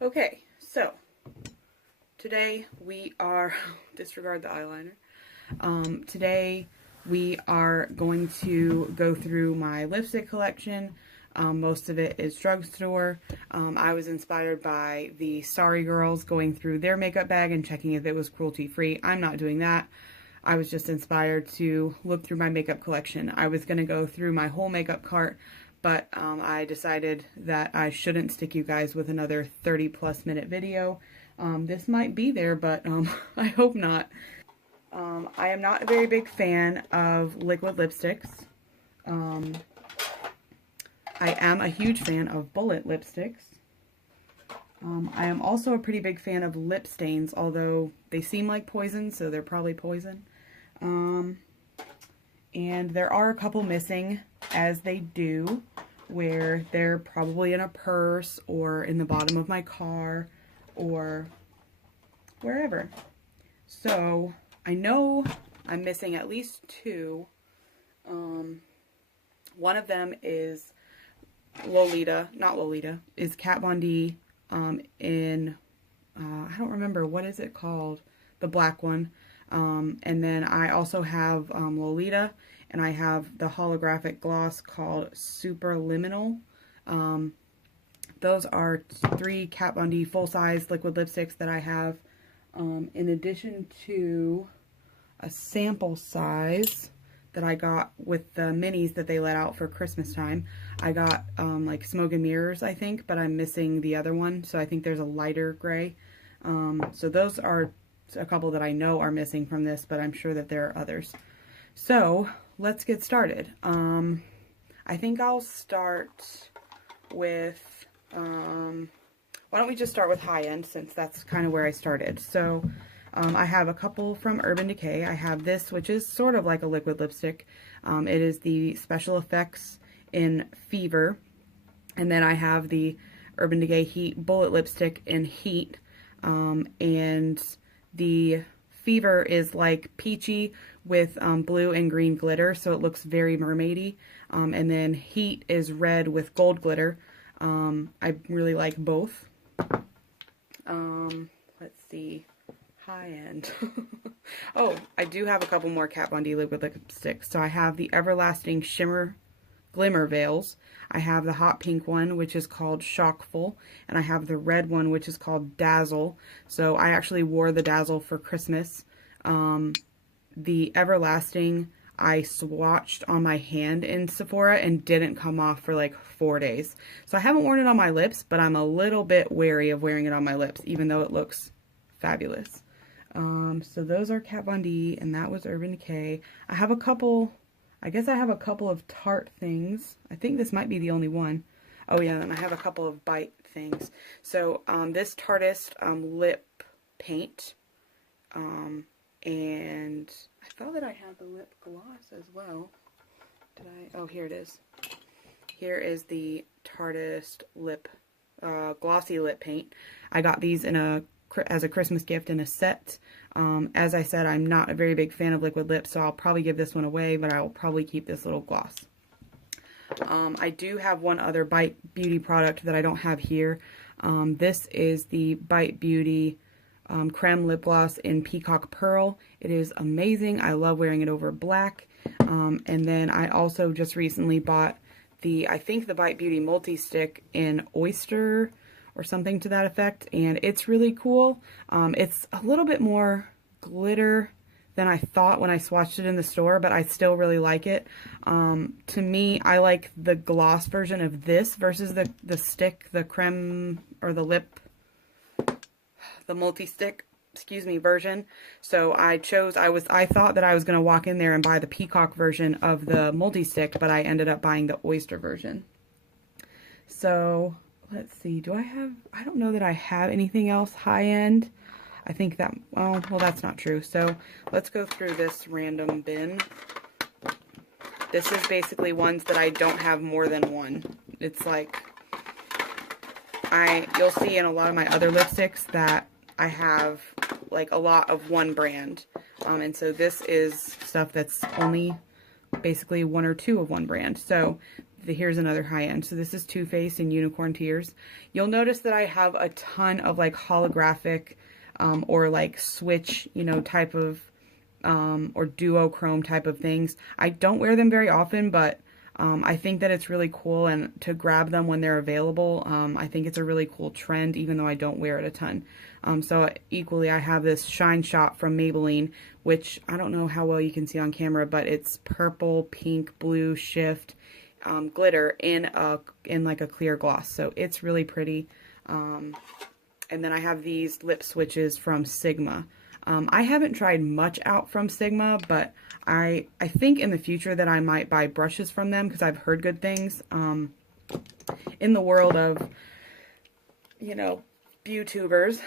Okay, so today we are, disregard the eyeliner. Today we are going to go through my lipstick collection. Most of it is drugstore. I was inspired by the Sorry Girls going through their makeup bag and checking if it was cruelty free. I'm not doing that. I was just inspired to look through my makeup collection. I was going to go through my whole makeup cart, but I decided that I shouldn't stick you guys with another 30+ minute video. This might be there, but I hope not. I am not a very big fan of liquid lipsticks. I am a huge fan of bullet lipsticks. I am also a pretty big fan of lip stains, although they seem like poison, so they're probably poison. And there are a couple missing, as they do, where they're probably in a purse or in the bottom of my car or wherever. So I know I'm missing at least two. One of them is Lolita, not Lolita, is Kat Von D in, I don't remember, what is it called? The black one. And then I also have Lolita, and I have the holographic gloss called Superliminal. Those are 3 Kat Von D full-size liquid lipsticks that I have, in addition to a sample size that I got with the minis that they let out for Christmas time. I got like Smoke and Mirrors, I think, but I'm missing the other one, so I think there's a lighter gray. So those are a couple that I know are missing from this, but I'm sure that there are others. So let's get started. I think I'll start with, why don't we just start with high end, since that's kind of where I started. So I have a couple from Urban Decay. I have this, which is sort of like a liquid lipstick. It is the Special Effects in Fever. And then I have the Urban Decay Heat Bullet Lipstick in Heat. And the Fever is like peachy with blue and green glitter, so it looks very mermaidy. And then Heat is red with gold glitter. I really like both. Let's see. High end. Oh, I do have a couple more Kat Von D liquid lipsticks. So I have the Everlasting Shimmer Glimmer Veils. I have the hot pink one, which is called Shockful, and I have the red one, which is called Dazzle. So I actually wore the Dazzle for Christmas. The Everlasting I swatched on my hand in Sephora and didn't come off for like 4 days. So I haven't worn it on my lips, but I'm a little bit wary of wearing it on my lips, even though it looks fabulous. So those are Kat Von D, and that was Urban Decay. I have a couple, I guess I have a couple of Tarte things. I think this might be the only one. Oh yeah, and I have a couple of Bite things. So, this Tarteist, lip paint, and I thought that I had the lip gloss as well. Did I? Oh, here it is. Here is the Tarteist lip, glossy lip paint. I got these in as a Christmas gift in a set. As I said, I'm not a very big fan of liquid lips, so I'll probably give this one away, but I will probably keep this little gloss. I do have one other Bite Beauty product that I don't have here. This is the Bite Beauty Creme Lip Gloss in Peacock Pearl. It is amazing. I love wearing it over black. And then I also just recently bought I think the Bite Beauty Multi-Stick in Oyster, or something to that effect, and it's really cool. It's a little bit more glitter than I thought when I swatched it in the store, but I still really like it. To me, I like the gloss version of this versus the stick, the creme, or the lip, the multi-stick, excuse me, version. So I thought that I was gonna walk in there and buy the Peacock version of the multi-stick, but I ended up buying the Oyster version. So let's see, I don't know that I have anything else high-end. I think that, well, that's not true. So let's go through this random bin. This is basically ones that I don't have more than one. It's like, you'll see in a lot of my other lipsticks that I have like a lot of one brand. And so this is stuff that's only basically 1 or 2 of one brand. So here's another high-end. So this is Too Faced in Unicorn Tears. You'll notice that I have a ton of like holographic or like switch, you know, type of or duochrome type of things. I don't wear them very often, but I think that it's really cool, and to grab them when they're available, I think it's a really cool trend, even though I don't wear it a ton. So equally, I have this Shine Shot from Maybelline, which I don't know how well you can see on camera, but it's purple, pink, blue shift glitter in like a clear gloss. So it's really pretty. And then I have these lip switches from Sigma. I haven't tried much out from Sigma, but I think in the future that I might buy brushes from them because I've heard good things. In the world of, you know, YouTubers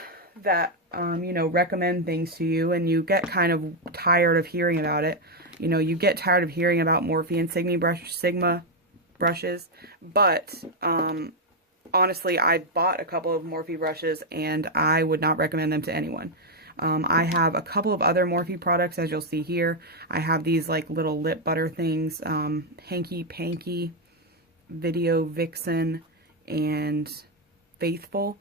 that, you know, recommend things to you, and you get kind of tired of hearing about it. You know, you get tired of hearing about Morphe and Sigma brushes, but honestly, I bought a couple of Morphe brushes, and I would not recommend them to anyone. I have a couple of other Morphe products, as you'll see here. I have these like little lip butter things, Hanky Panky, Video Vixen, and Faithful.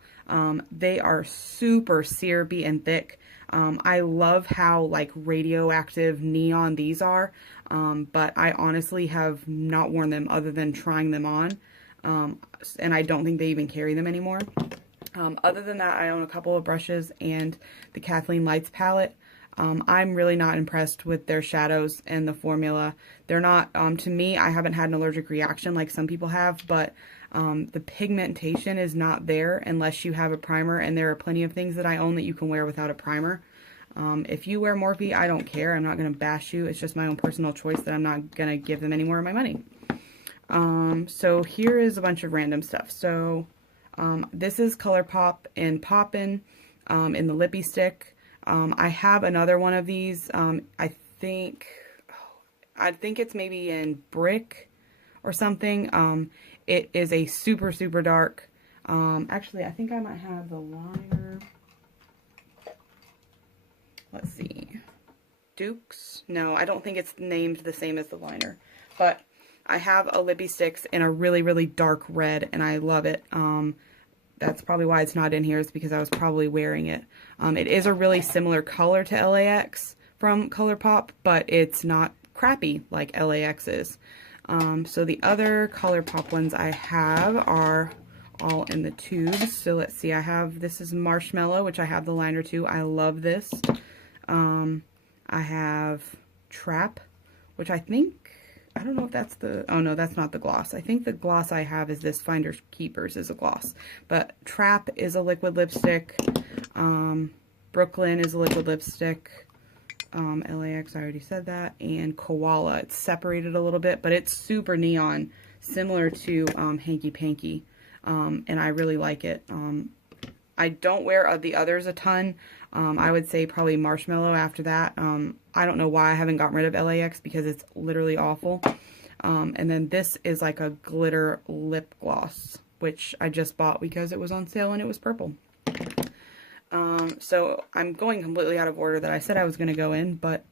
They are super syrupy and thick. I love how like radioactive neon these are, but I honestly have not worn them other than trying them on, and I don't think they even carry them anymore. Other than that, I own a couple of brushes and the Kathleen Lights palette. I'm really not impressed with their shadows and the formula. They're not, to me, I haven't had an allergic reaction like some people have, but the pigmentation is not there unless you have a primer, and there are plenty of things that I own that you can wear without a primer. If you wear Morphe, I don't care. I'm not going to bash you. It's just my own personal choice that I'm not going to give them any more of my money. So here is a bunch of random stuff. So this is ColourPop and Poppin' in the Lippy Stick. I have another one of these. I think it's maybe in Brick or something. It is a super, super dark. Actually, I think I might have the liner. Let's see. Dukes? No, I don't think it's named the same as the liner. But I have a Lippy Sticks in a really, really dark red, and I love it. That's probably why it's not in here, is because I was probably wearing it. It is a really similar color to LAX from ColourPop, but it's not crappy like LAX is. So the other ColourPop ones I have are all in the tubes. So let's see, this is Marshmallow, which I have the liner to. I love this. I have Trap, which I don't know if that's oh no, that's not the gloss. I think the gloss I have is this Finders Keepers is a gloss. But Trap is a liquid lipstick. Brooklyn is a liquid lipstick. LAX, I already said that. And Koala, it's separated a little bit, but it's super neon, similar to Hanky Panky. And I really like it. I don't wear the others a ton. I would say probably Marshmallow after that. I don't know why I haven't gotten rid of LAX because it's literally awful. And then this is like a glitter lip gloss, which I just bought because it was on sale and it was purple. So I'm going completely out of order that I said I was going to go in, but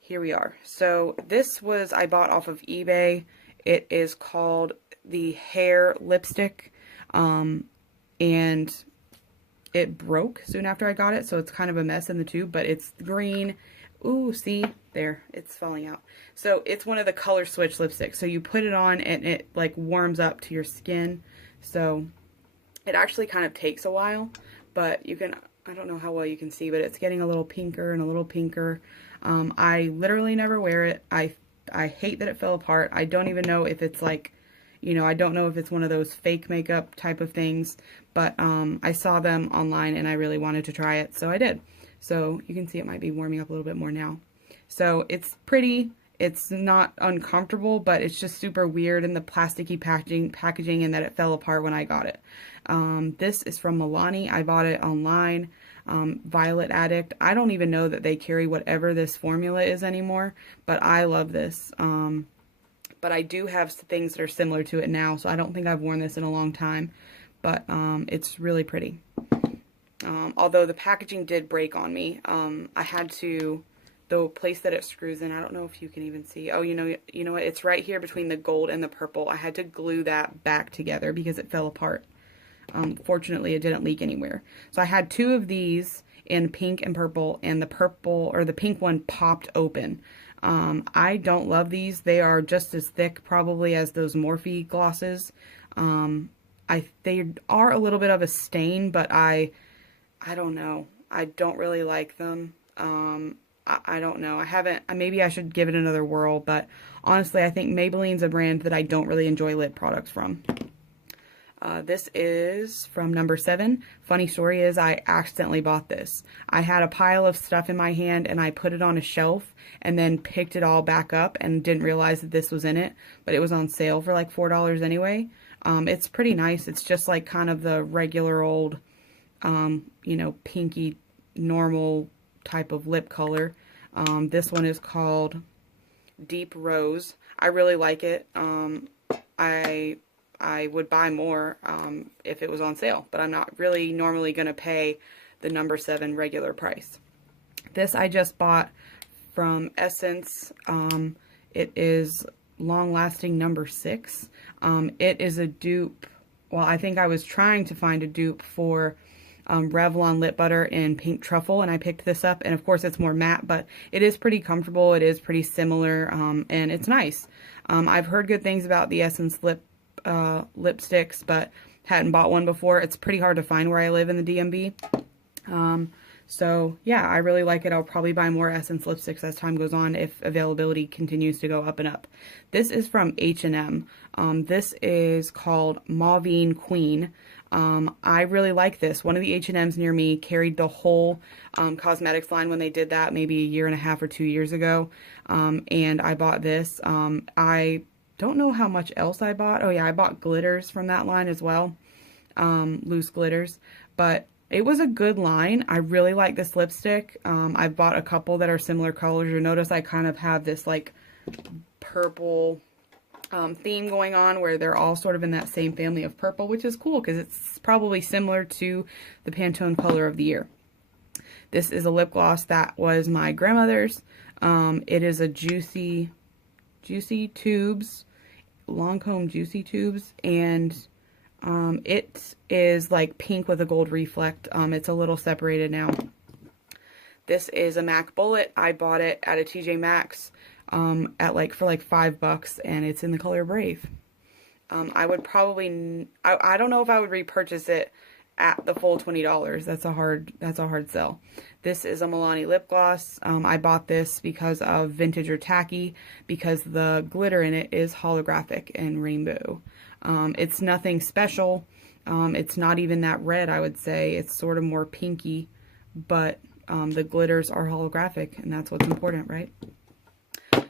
here we are. So this I bought off of eBay. It is called the Hair Lipstick, and it broke soon after I got it, so it's kind of a mess in the tube, but it's green. Ooh, see? There, it's falling out. So it's one of the color switch lipsticks. So you put it on and it like warms up to your skin. So it actually kind of takes a while, but you can, I don't know how well you can see, but it's getting a little pinker and a little pinker. I literally never wear it. I hate that it fell apart. I don't even know if it's like, you know, I don't know if it's one of those fake makeup type of things, but I saw them online and I really wanted to try it, so I did. So you can see it might be warming up a little bit more now. So it's pretty, it's not uncomfortable, but it's just super weird in the plasticky packaging and that it fell apart when I got it. This is from Milani. I bought it online. Violet Addict. I don't even know that they carry whatever this formula is anymore, but I love this. But I do have things that are similar to it now, so I don't think I've worn this in a long time, but it's really pretty. Although the packaging did break on me, I had to the place that it screws in, I don't know if you can even see. Oh, you know what? It's right here between the gold and the purple. I had to glue that back together because it fell apart. Fortunately, it didn't leak anywhere. So I had 2 of these in pink and purple, and the purple, or the pink one, popped open. I don't love these. They are just as thick probably as those Morphe glosses. They are a little bit of a stain, but I don't know. I don't really like them. I don't know. Maybe I should give it another whirl, but honestly, I think Maybelline's a brand that I don't really enjoy lip products from. This is from number 7. Funny story is I accidentally bought this. I had a pile of stuff in my hand and I put it on a shelf and then picked it all back up and didn't realize that this was in it, but it was on sale for like $4 anyway. It's pretty nice. It's just like kind of the regular old, you know, pinky normal type of lip color. This one is called Deep Rose. I really like it. I would buy more if it was on sale, but I'm not really normally going to pay the number 7 regular price. This I just bought from Essence. It is Long Lasting number 6. It is a dupe. Well, I think I was trying to find a dupe for Revlon Lip Butter in Pink Truffle, and I picked this up, and of course it's more matte, but it is pretty comfortable. It is pretty similar, and it's nice. I've heard good things about the Essence lipsticks, but hadn't bought one before. It's pretty hard to find where I live in the DMV. So yeah, I really like it. I'll probably buy more Essence lipsticks as time goes on if availability continues to go up and up. This is from H&M. This is called Mauvine Queen. I really like this. One of the H&Ms near me carried the whole cosmetics line when they did that maybe a year and a half or 2 years ago. And I bought this. I don't know how much else I bought. Oh yeah, I bought glitters from that line as well. Loose glitters. But it was a good line. I really like this lipstick. I bought a couple that are similar colors. You'll notice I kind of have this like purple theme going on where they're all sort of in that same family of purple, which is cool because it's probably similar to the Pantone color of the year. This is a lip gloss that was my grandmother's. It is a Juicy Tubes, Lancome Juicy Tubes, and it is like pink with a gold reflect. It's a little separated now. This is a MAC Bullet. I bought it at a TJ Maxx for like $5, and it's in the color Brave. I would probably, I don't know if I would repurchase it at the full $20. That's a hard sell. This is a Milani lip gloss. I bought this because of Vintage or Tacky, because the glitter in it is holographic and rainbow. It's nothing special. It's not even that red, I would say. It's sort of more pinky, but the glitters are holographic, and that's what's important, right?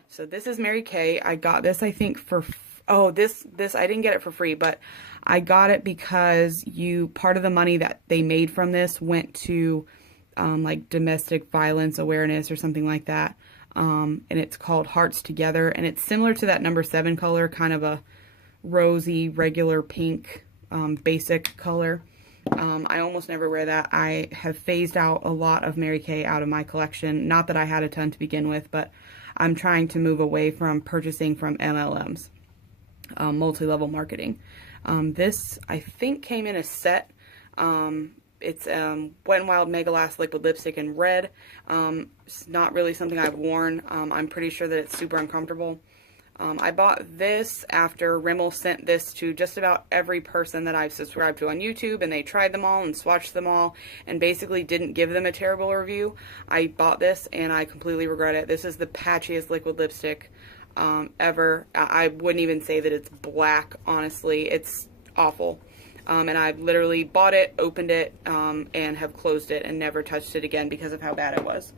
So this is Mary Kay. I got this, I think, for, this I didn't get it for free, but I got it because part of the money that they made from this went to like domestic violence awareness or something like that. And it's called Hearts Together, and it's similar to that number 7 color, kind of a rosy, regular pink, basic color. I almost never wear that. I have phased out a lot of Mary Kay out of my collection. Not that I had a ton to begin with, but I'm trying to move away from purchasing from MLMs, multi-level marketing. This, I think, came in a set. It's Wet n Wild Mega Last Liquid Lipstick in red. It's not really something I've worn. I'm pretty sure that it's super uncomfortable. I bought this after Rimmel sent this to just about every person that I've subscribed to on YouTube, and they tried them all and swatched them all and basically didn't give them a terrible review. I bought this and I completely regret it. This is the patchiest liquid lipstick ever. I wouldn't even say that it's black, honestly. It's awful. And I've literally bought it, opened it, and have closed it and never touched it again because of how bad it was.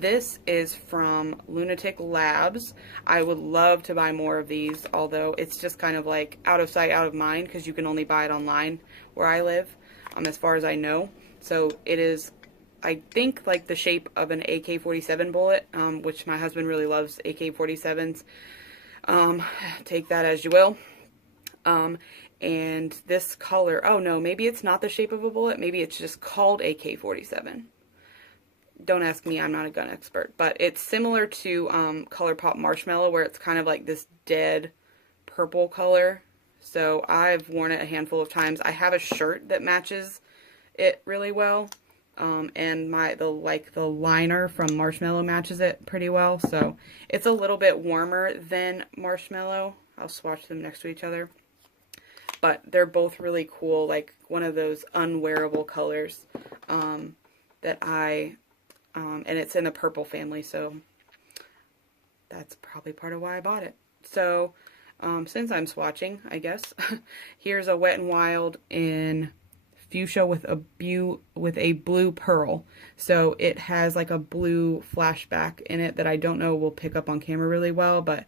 This is from Lunatic Labs. I would love to buy more of these, although it's just kind of like out of sight, out of mind, because you can only buy it online where I live, as far as I know. So it is, I think, like the shape of an AK-47 bullet, which my husband really loves AK-47s. Take that as you will. And this color, oh no, maybe it's not the shape of a bullet, maybe it's just called AK-47. don't ask me, I'm not a gun expert, but it's similar to ColourPop Marshmallow, where it's kind of like this dead purple color. So I've worn it a handful of times. I have a shirt that matches it really well, and the liner from Marshmallow matches it pretty well. So it's a little bit warmer than Marshmallow. I'll swatch them next to each other, but they're both really cool, like one of those unwearable colors that and it's in the purple family, so that's probably part of why I bought it. So since I'm swatching, I guess, here's a Wet n Wild in fuchsia with a blue pearl. So it has like a blue flashback in it that I don't know will pick up on camera really well, but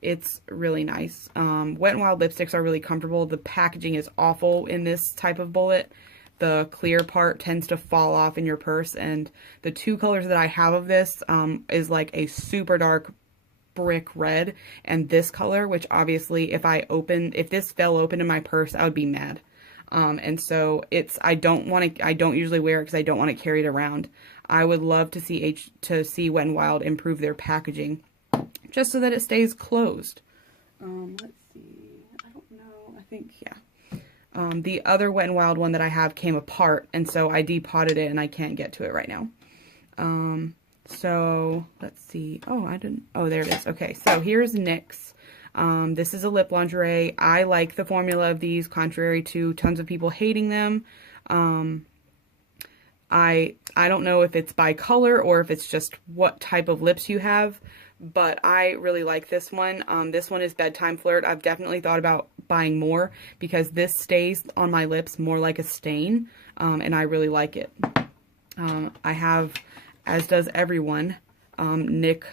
it's really nice. Wet n Wild lipsticks are really comfortable. The packaging is awful in this type of bullet. The clear part tends to fall off in your purse, and the two colors that I have of this is like a super dark brick red and this color, which obviously if this fell open in my purse, I would be mad. And so I don't usually wear it because I don't want to carry it around. I would love to see Wet n Wild improve their packaging just so that it stays closed. Let's see. I don't know. I think, yeah. The other Wet n Wild one that I have came apart, and so I depotted it and I can't get to it right now. So let's see. Oh, there it is. Okay, so here's NYX. This is a lip lingerie. I like the formula of these, contrary to tons of people hating them. I don't know if it's by color or if it's just what type of lips you have, but I really like this one. This one is Bedtime Flirt. I've definitely thought about buying more because this stays on my lips more like a stain, and I really like it. I have, as does everyone, NYX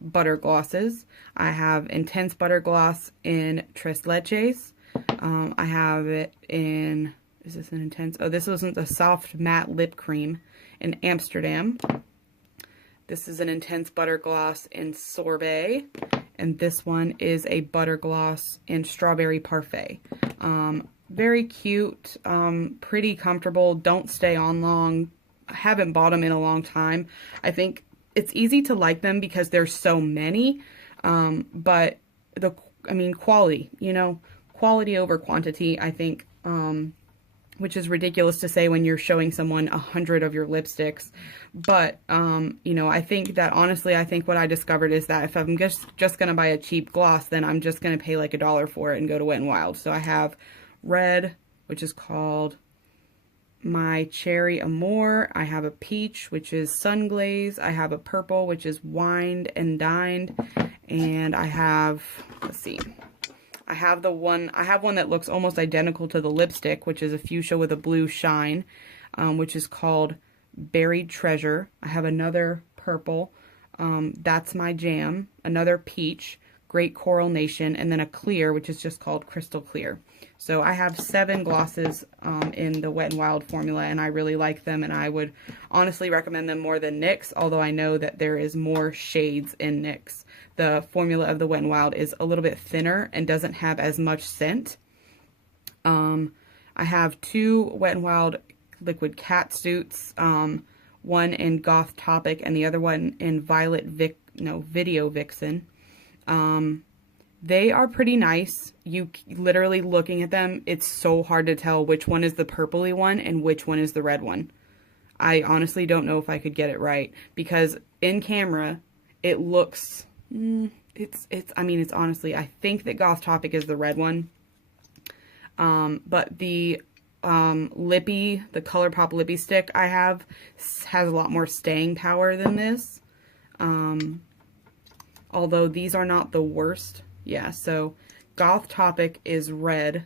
butter glosses. I have Intense Butter Gloss in Tres Leches. I have it in, is this an Intense? Oh, this wasn't a Soft Matte Lip Cream in Amsterdam. This is an Intense Butter Gloss in Sorbet, and this one is a butter gloss in Strawberry Parfait. Very cute, pretty comfortable, don't stay on long. I haven't bought them in a long time. I think it's easy to like them because there's so many, but quality, quality over quantity, I think, which is ridiculous to say when you're showing someone 100 of your lipsticks. But, I think that, honestly, I think what I discovered is that if I'm just going to buy a cheap gloss, then I'm just going to pay like $1 for it and go to Wet n Wild. So I have red, which is called My Cherry Amour. I have a peach, which is Sun Glaze. I have a purple, which is Wined and Dined. And I have, let's see, I have one that looks almost identical to the lipstick, which is a fuchsia with a blue shine, which is called Buried Treasure. I have another purple, That's My Jam, another peach, Great Coral Nation, and then a clear, which is just called Crystal Clear. So I have 7 glosses in the Wet n Wild formula, and I really like them, and I would honestly recommend them more than NYX, although I know that there is more shades in NYX. The formula of the Wet n Wild is a little bit thinner and doesn't have as much scent. I have 2 Wet n Wild liquid cat suits, one in Goth Topic and the other one in Video Vixen. They are pretty nice. You literally looking at them, it's so hard to tell which one is the purpley one and which one is the red one. I honestly don't know if I could get it right because in camera it looks, it's honestly, I think that Goth Topic is the red one. But the Lippy, the ColourPop Lippy stick I have has a lot more staying power than this. Although these are not the worst. Yeah, so Goth Topic is red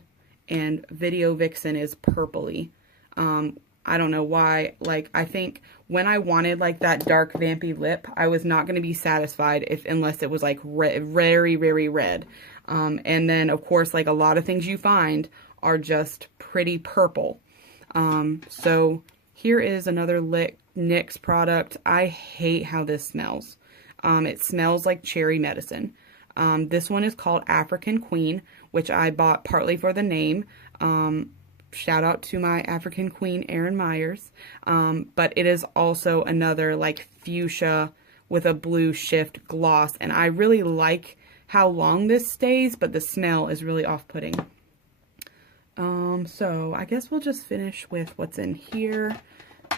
and Video Vixen is purpley. I don't know why. Like, I think when I wanted like that dark vampy lip, I was not going to be satisfied unless it was like very, very red. And then of course, like a lot of things you find are just pretty purple. So here is another NYX product. I hate how this smells. It smells like cherry medicine. This one is called African Queen, which I bought partly for the name. shout out to my African queen, Erin Myers. But it is also another like fuchsia with a blue shift gloss. And I really like how long this stays, but the smell is really off-putting. So I guess we'll just finish with what's in here.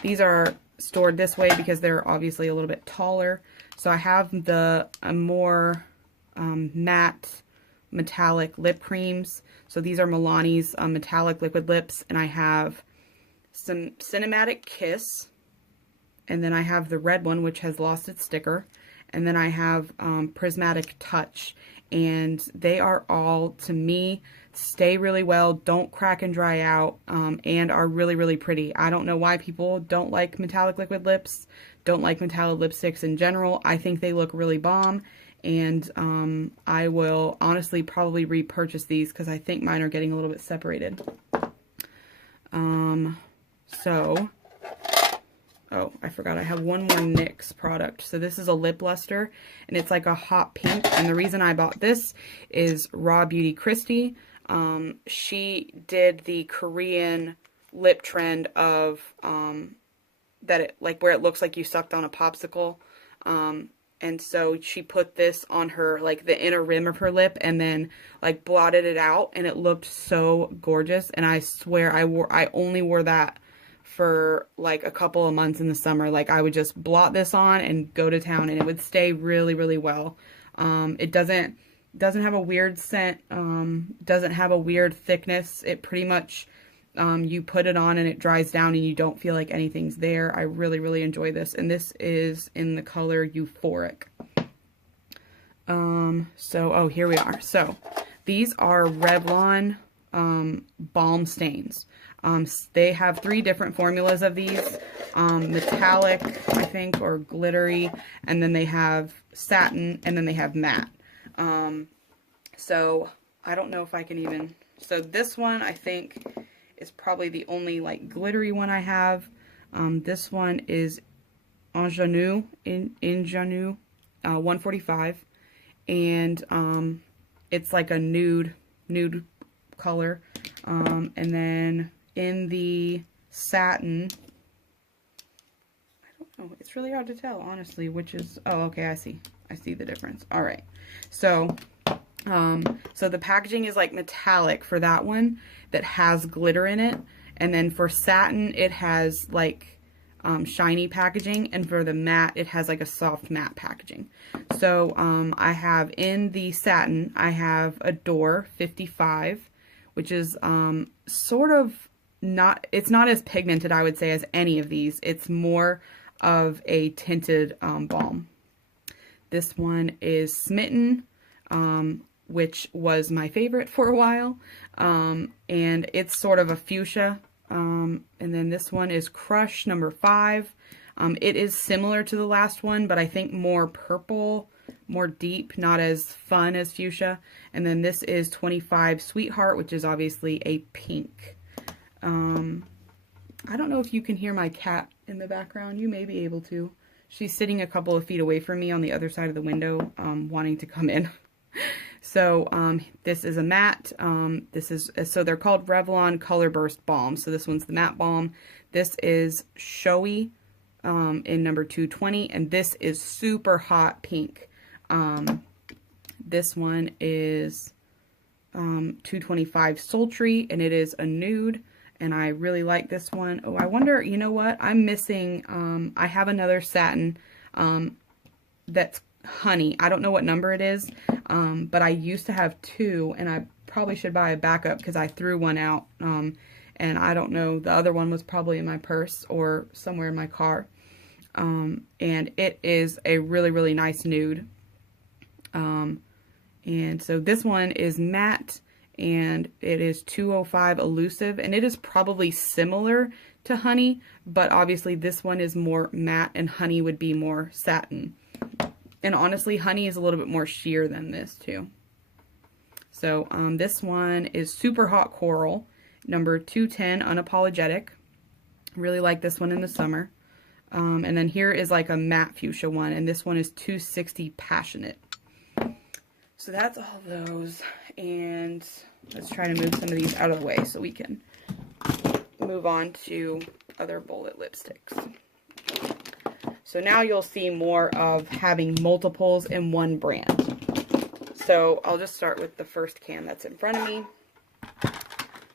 These are stored this way because they're obviously a little bit taller. So I have the more matte metallic lip creams. So these are Milani's metallic liquid lips, and I have some Cinematic Kiss, and then I have the red one, which has lost its sticker, and then I have Prismatic Touch, and they are all, to me, stay really well, don't crack and dry out, and are really, really pretty. I don't know why people don't like metallic liquid lips, don't like metallic lipsticks in general. I think they look really bomb, and I will honestly probably repurchase these because I think mine are getting a little bit separated. Oh, I forgot. I have one more NYX product. So this is a lip luster, and it's like a hot pink. And the reason I bought this is Raw Beauty Christy. She did the Korean lip trend of that it like where it looks like you sucked on a popsicle. And so she put this on her, like the inner rim of her lip, and then like blotted it out, and it looked so gorgeous. And I swear I only wore that for like a couple of months in the summer. Like I would just blot this on and go to town, and it would stay really, really well. It doesn't have a weird scent, doesn't have a weird thickness. It pretty much, you put it on and it dries down and you don't feel like anything's there. I really, really enjoy this. And this is in the color Euphoric. Oh, here we are. So these are Revlon balm stains. They have 3 different formulas of these, metallic, I think, or glittery, and then they have satin, and then they have matte. So I don't know if I can even, so this one I think is probably the only like glittery one I have. This one is Ingenue, 145, and it's like a nude color. And then in the satin, I don't know, it's really hard to tell honestly which is, oh okay, I see the difference. All right, so the packaging is like metallic for that one that has glitter in it, and then for satin it has like shiny packaging, and for the matte it has like a soft matte packaging. So I have in the satin, I have Adore 55, which is sort of not, it's not as pigmented, I would say, as any of these. It's more of a tinted balm. This one is Smitten, which was my favorite for a while, and it's sort of a fuchsia. And then this one is Crush number 5. It is similar to the last one, but I think more purple, more deep, not as fun as fuchsia. And then this is 25 Sweetheart, which is obviously a pink. I don't know if you can hear my cat in the background. You may be able to. She's sitting a couple of feet away from me on the other side of the window, wanting to come in. So this is a matte. So they're called Revlon Color Burst Balm. So this one's the matte balm. This is Showy in number 220, and this is super hot pink. This one is 225 Sultry, and it is a nude, and I really like this one. Oh, I wonder, you know what? I'm missing, I have another satin that's honey. I don't know what number it is, but I used to have 2, and I probably should buy a backup because I threw one out, and I don't know, the other one was probably in my purse or somewhere in my car. And it is a really, really nice nude. And so this one is matte, and it is 205 Elusive, and it is probably similar to Honey, but obviously this one is more matte and Honey would be more satin. And honestly, Honey is a little bit more sheer than this too. So this one is Super Hot Coral, number 210 Unapologetic. Really like this one in the summer. And then here is like a matte fuchsia one, and this one is 260 Passionate. So that's all those, and let's try to move some of these out of the way so we can move on to other bullet lipsticks. So now you'll see more of having multiples in one brand. So I'll just start with the first can that's in front of me.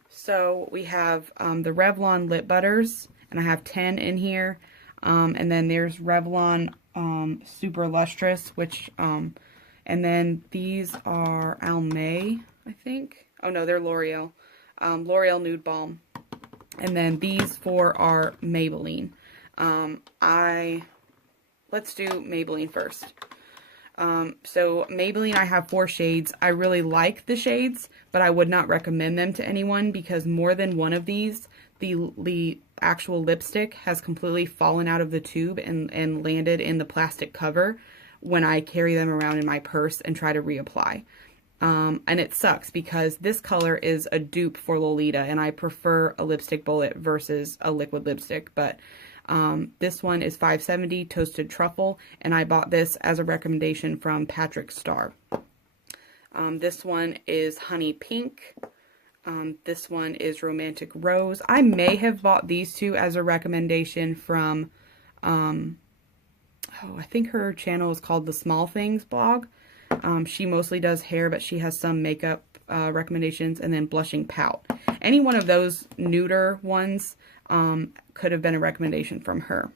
So we have the Revlon Lip Butters, and I have 10 in here. And then there's Revlon Super Lustrous, which, and then these are Almay, I think. Oh no, they're L'Oreal. L'Oreal Nude Balm. And then these 4 are Maybelline. Let's do Maybelline first. So Maybelline, I have 4 shades. I really like the shades, but I would not recommend them to anyone because more than one of these, the actual lipstick has completely fallen out of the tube and landed in the plastic cover when I carry them around in my purse and try to reapply. And it sucks because this color is a dupe for Lolita, and I prefer a lipstick bullet versus a liquid lipstick, but this one is $5.70 Toasted Truffle, and I bought this as a recommendation from Patrick Starr. This one is Honey Pink. This one is Romantic Rose. I may have bought these 2 as a recommendation from, I think her channel is called The Small Things blog. She mostly does hair, but she has some makeup recommendations, and then Blushing Pout. Any one of those nuder ones could have been a recommendation from her.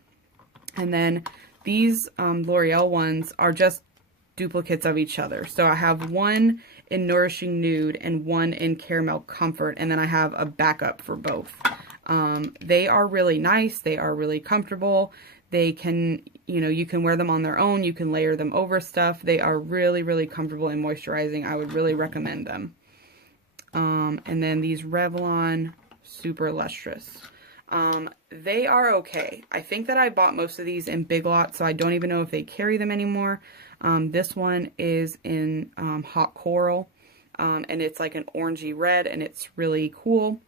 And then these L'Oreal ones are just duplicates of each other. So I have one in Nourishing Nude and one in Caramel Comfort, and then I have a backup for both. They are really nice. They are really comfortable. They can, you can wear them on their own. You can layer them over stuff. They are really, really comfortable and moisturizing. I would really recommend them. And then these Revlon Super Lustrous. They are okay. I think that I bought most of these in Big Lots, so I don't even know if they carry them anymore. This one is in Hot Coral, and it's like an orangey red, and it's really cool.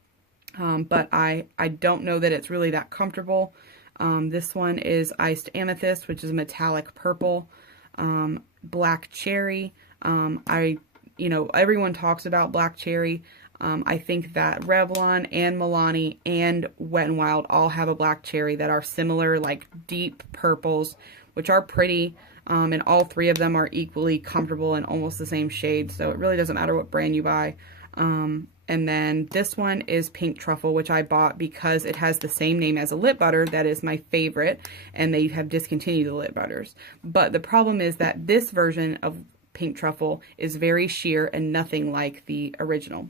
But I don't know that it's really that comfortable. This one is Iced Amethyst, which is metallic purple. Black Cherry. Everyone talks about Black Cherry. I think that Revlon and Milani and Wet n Wild all have a Black Cherry that are similar, like deep purples, which are pretty. And all 3 of them are equally comfortable and almost the same shade, so it really doesn't matter what brand you buy. And then this one is Pink Truffle, which I bought because it has the same name as a lip butter that is my favorite, and they have discontinued the lip butters. But the problem is that this version of Pink Truffle is very sheer and nothing like the original.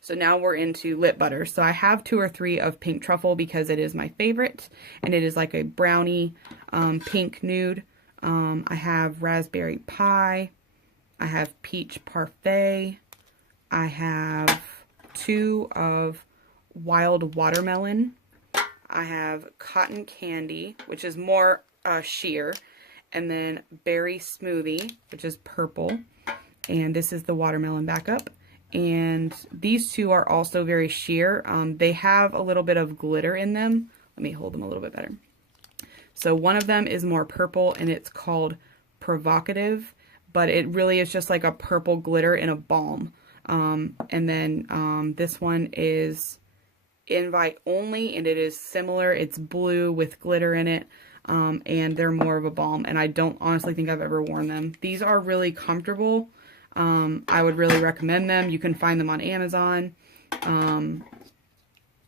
So now we're into lip butters. So I have 2 or 3 of Pink Truffle because it is my favorite, and it is like a brownie pink nude. I have Raspberry Pie. I have Peach Parfait. I have 2 of Wild Watermelon. I have Cotton Candy, which is more sheer. And then Berry Smoothie, which is purple. And this is the watermelon backup. And these 2 are also very sheer. They have a little bit of glitter in them. Let me hold them a little bit better. So one of them is more purple, and it's called Provocative, but it really is just like a purple glitter in a balm. And then this one is Invite Only, and it is similar. It's blue with glitter in it, and they're more of a balm, and I don't honestly think I've ever worn them. These are really comfortable. I would really recommend them. You can find them on Amazon,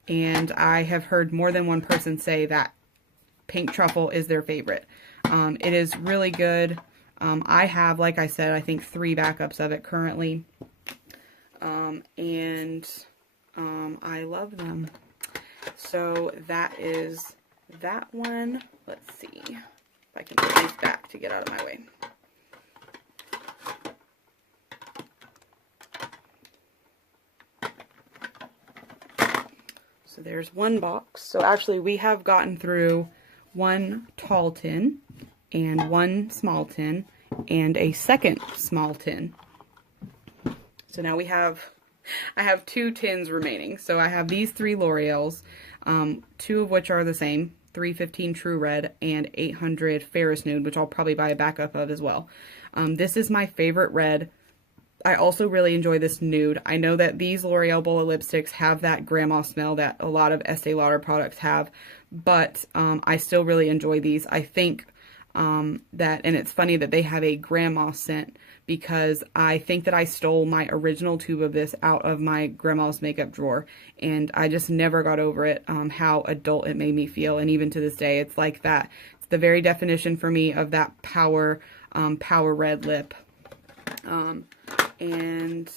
and I have heard more than one person say that Pink Truffle is their favorite. It is really good. I have, like I said, I think 3 backups of it currently. I love them. So that is that one. Let's see if I can put these back to get out of my way. So there's one box. So actually we have gotten through 1 tall tin and 1 small tin and a second small tin. So now I have 2 tins remaining. So I have these 3 L'Oreals, 2 of which are the same, 315 True Red and 800 Ferris Nude, which I'll probably buy a backup of as well. This is my favorite red I also really enjoy this nude. I know that these L'Oreal Bola lipsticks have that grandma smell that a lot of Estee Lauder products have, but I still really enjoy these. I think that, and it's funny that they have a grandma scent because I think that I stole my original tube of this out of my grandma's makeup drawer, and I just never got over it, how adult it made me feel, and even to this day, it's like that. It's the very definition for me of that power red lip. And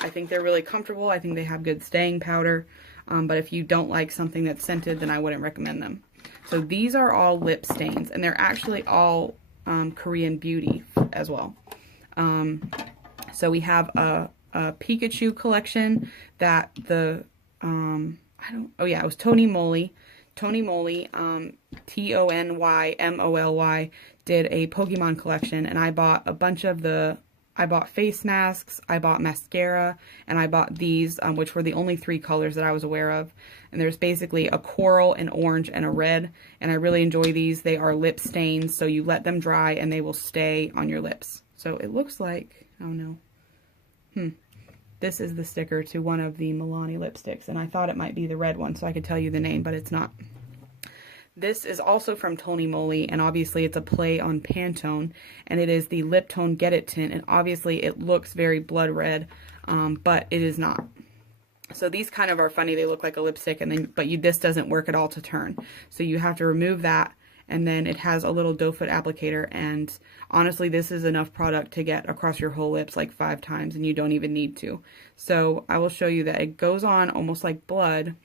I think they're really comfortable. I think they have good staying powder. But if you don't like something that's scented, then I wouldn't recommend them. So these are all lip stains, and they're actually all Korean Beauty as well. So we have a Pikachu collection that it was Tony Moly. Tony Moly, Tonymoly, did a Pokemon collection, and I bought a bunch of I bought face masks, I bought mascara, and I bought these, which were the only 3 colors that I was aware of. And there's basically a coral, an orange, and a red, and I really enjoy these. They are lip stains, so you let them dry and they will stay on your lips. So it looks like, oh no, this is the sticker to one of the Milani lipsticks, and I thought it might be the red one so I could tell you the name, but it's not. This is also from Tony Moly, and obviously it's a play on Pantone, and it is the Lip Tone Get It tint, and obviously it looks very blood red, but it is not. So these kind of are funny. They look like a lipstick, but this doesn't work at all to turn. So you have to remove that, and then it has a little doe foot applicator, and honestly this is enough product to get across your whole lips like 5 times, and you don't even need to. So I will show you that it goes on almost like blood,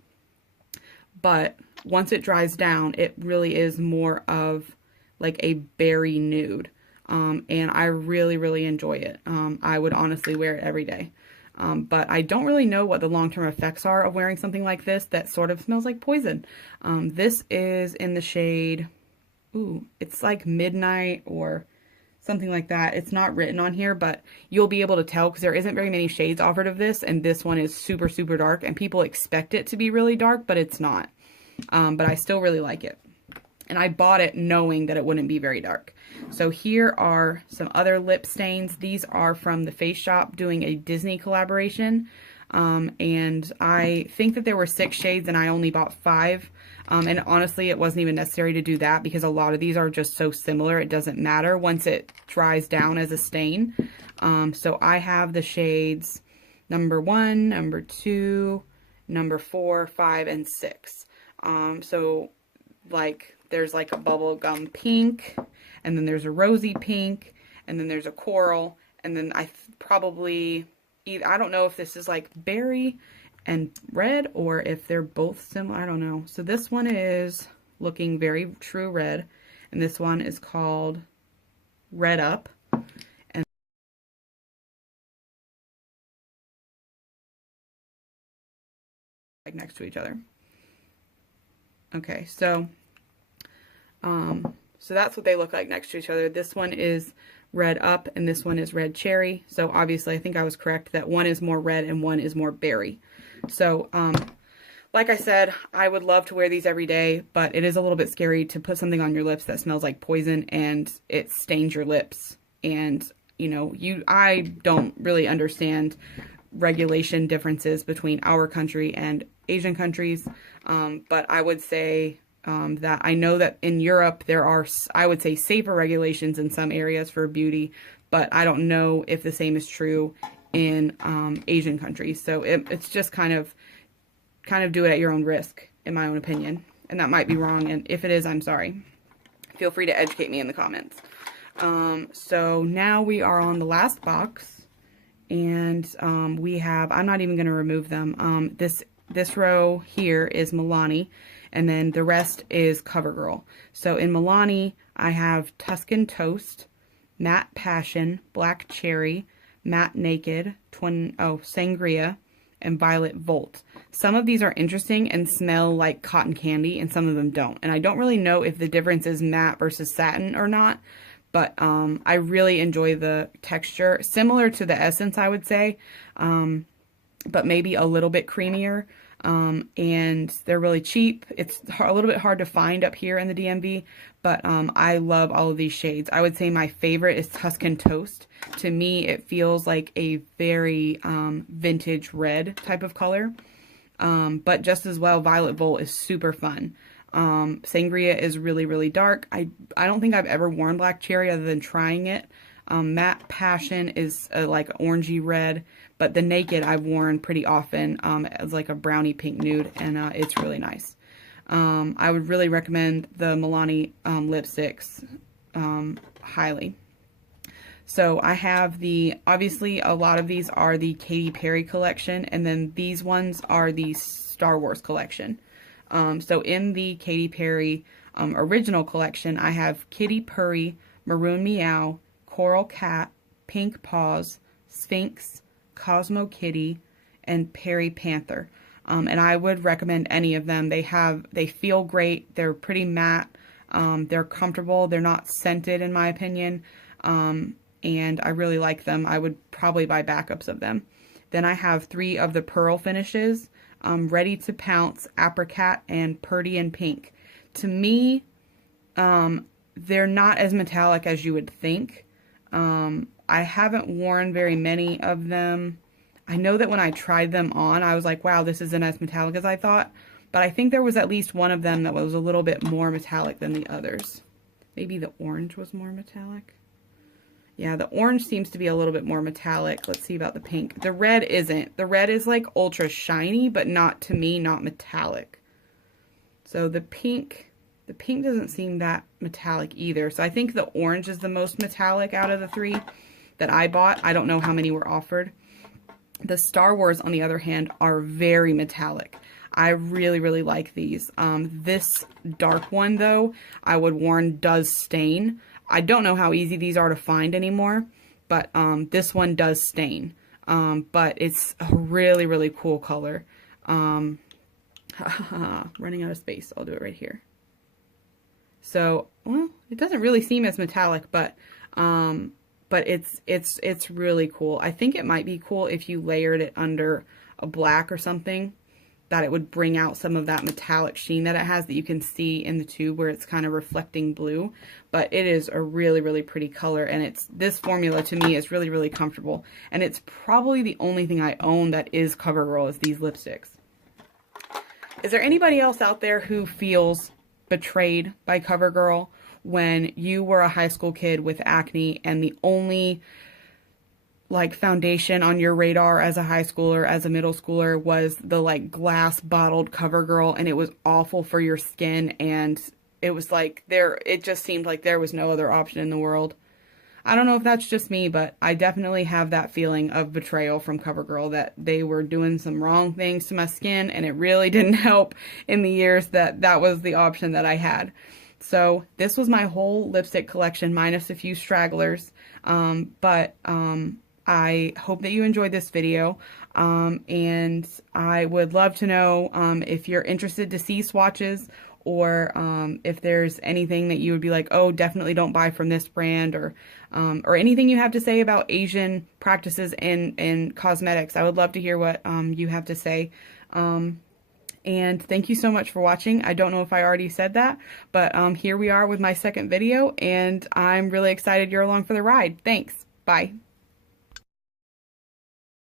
but once it dries down, it really is more of like a berry nude. And I really, really enjoy it. I would honestly wear it every day. But I don't really know what the long-term effects are of wearing something like this that sort of smells like poison. This is in the shade, it's like Midnight or something like that. It's not written on here, but you'll be able to tell because there isn't very many shades offered of this, and this one is super, super dark, and people expect it to be really dark, but it's not. But I still really like it. And I bought it knowing that it wouldn't be very dark. So here are some other lip stains. These are from the Face Shop doing a Disney collaboration. And I think that there were 6 shades and I only bought 5. And honestly, it wasn't even necessary to do that because a lot of these are just so similar. It doesn't matter once it dries down as a stain. So I have the shades number 1, number 2, number 4, 5, and 6. So like there's like a bubblegum pink, and then there's a rosy pink, and then there's a coral, and then I don't know if this is like berry and red or if they're both similar. I don't know. So this one is looking very true red, and this one is called Red Up. And like next to each other. Okay, so that's what they look like next to each other. This one is Red Up and this one is Red Cherry. So obviously I think I was correct that one is more red and one is more berry. So like I said, I would love to wear these every day, but it is a little bit scary to put something on your lips that smells like poison and it stains your lips. And you know, I don't really understand regulation differences between our country and Asian countries, but I would say that I know that in Europe there are, I would say, safer regulations in some areas for beauty, but I don't know if the same is true in Asian countries. So it's just kind of do it at your own risk, in my own opinion. And that might be wrong, and if it is, I'm sorry. Feel free to educate me in the comments. So now we are on the last box, and we have, I'm not even going to remove them. This row here is Milani, and then the rest is CoverGirl. So in Milani, I have Tuscan Toast, Matte Passion, Black Cherry, Matte Naked, Sangria, and Violet Volt. Some of these are interesting and smell like cotton candy, and some of them don't. And I don't really know if the difference is matte versus satin or not, but I really enjoy the texture. Similar to the Essence, I would say, but maybe a little bit creamier. And they're really cheap. It's a little bit hard to find up here in the DMV, but I love all of these shades. I would say my favorite is Tuscan Toast. To me, it feels like a very vintage red type of color, but just as well, Violet Volt is super fun. Sangria is really, really dark. I don't think I've ever worn Black Cherry other than trying it. Matte Passion is like orangey red, but the Naked I've worn pretty often as like a brownie pink nude, and it's really nice. I would really recommend the Milani lipsticks highly. So I have obviously a lot of these are the Katy Perry collection, and then these ones are the Star Wars collection. So in the Katy Perry original collection, I have Kitty Purry, Maroon Meow, Coral Cat, Pink Paws, Sphinx, Cosmo Kitty, and Perry Panther. And I would recommend any of them. They feel great. They're pretty matte. They're comfortable. They're not scented in my opinion. And I really like them. I would probably buy backups of them. Then I have 3 of the Pearl finishes, Ready to Pounce, Apricot, and Purdy and Pink. To me, they're not as metallic as you would think. I haven't worn very many of them. I know that when I tried them on, I was like, wow, this isn't as metallic as I thought. But I think there was at least one of them that was a little bit more metallic than the others. Maybe the orange was more metallic. Yeah, the orange seems to be a little bit more metallic. Let's see about the pink. The red isn't. The red is like ultra shiny, but not, to me, not metallic. So the pink doesn't seem that metallic either. So I think the orange is the most metallic out of the 3 that I bought. I don't know how many were offered. The Star Wars, on the other hand, are very metallic. I really, really like these. This dark one, though, I would warn, does stain. I don't know how easy these are to find anymore, but this one does stain. But it's a really, really cool color. Running out of space. I'll do it right here. So, well, it doesn't really seem as metallic, but it's really cool. I think it might be cool if you layered it under a black or something, that it would bring out some of that metallic sheen that it has that you can see in the tube where it's kind of reflecting blue. But it is a really, really pretty color, and this formula to me is really, really comfortable. And it's probably the only thing I own that is CoverGirl is these lipsticks. Is there anybody else out there who feels betrayed by CoverGirl when you were a high school kid with acne and the only like foundation on your radar as a high schooler, as a middle schooler, was the like glass bottled CoverGirl, and it was awful for your skin, and it was like it just seemed like there was no other option in the world? I don't know if that's just me, but I definitely have that feeling of betrayal from CoverGirl, that they were doing some wrong things to my skin, and it really didn't help in the years that was the option that I had. So this was my whole lipstick collection minus a few stragglers, but I hope that you enjoyed this video, and I would love to know if you're interested to see swatches, or if there's anything that you would be like, oh, definitely don't buy from this brand, or anything you have to say about Asian practices in cosmetics. I would love to hear what you have to say. And thank you so much for watching. I don't know if I already said that, but here we are with my second video, and I'm really excited you're along for the ride. Thanks. Bye.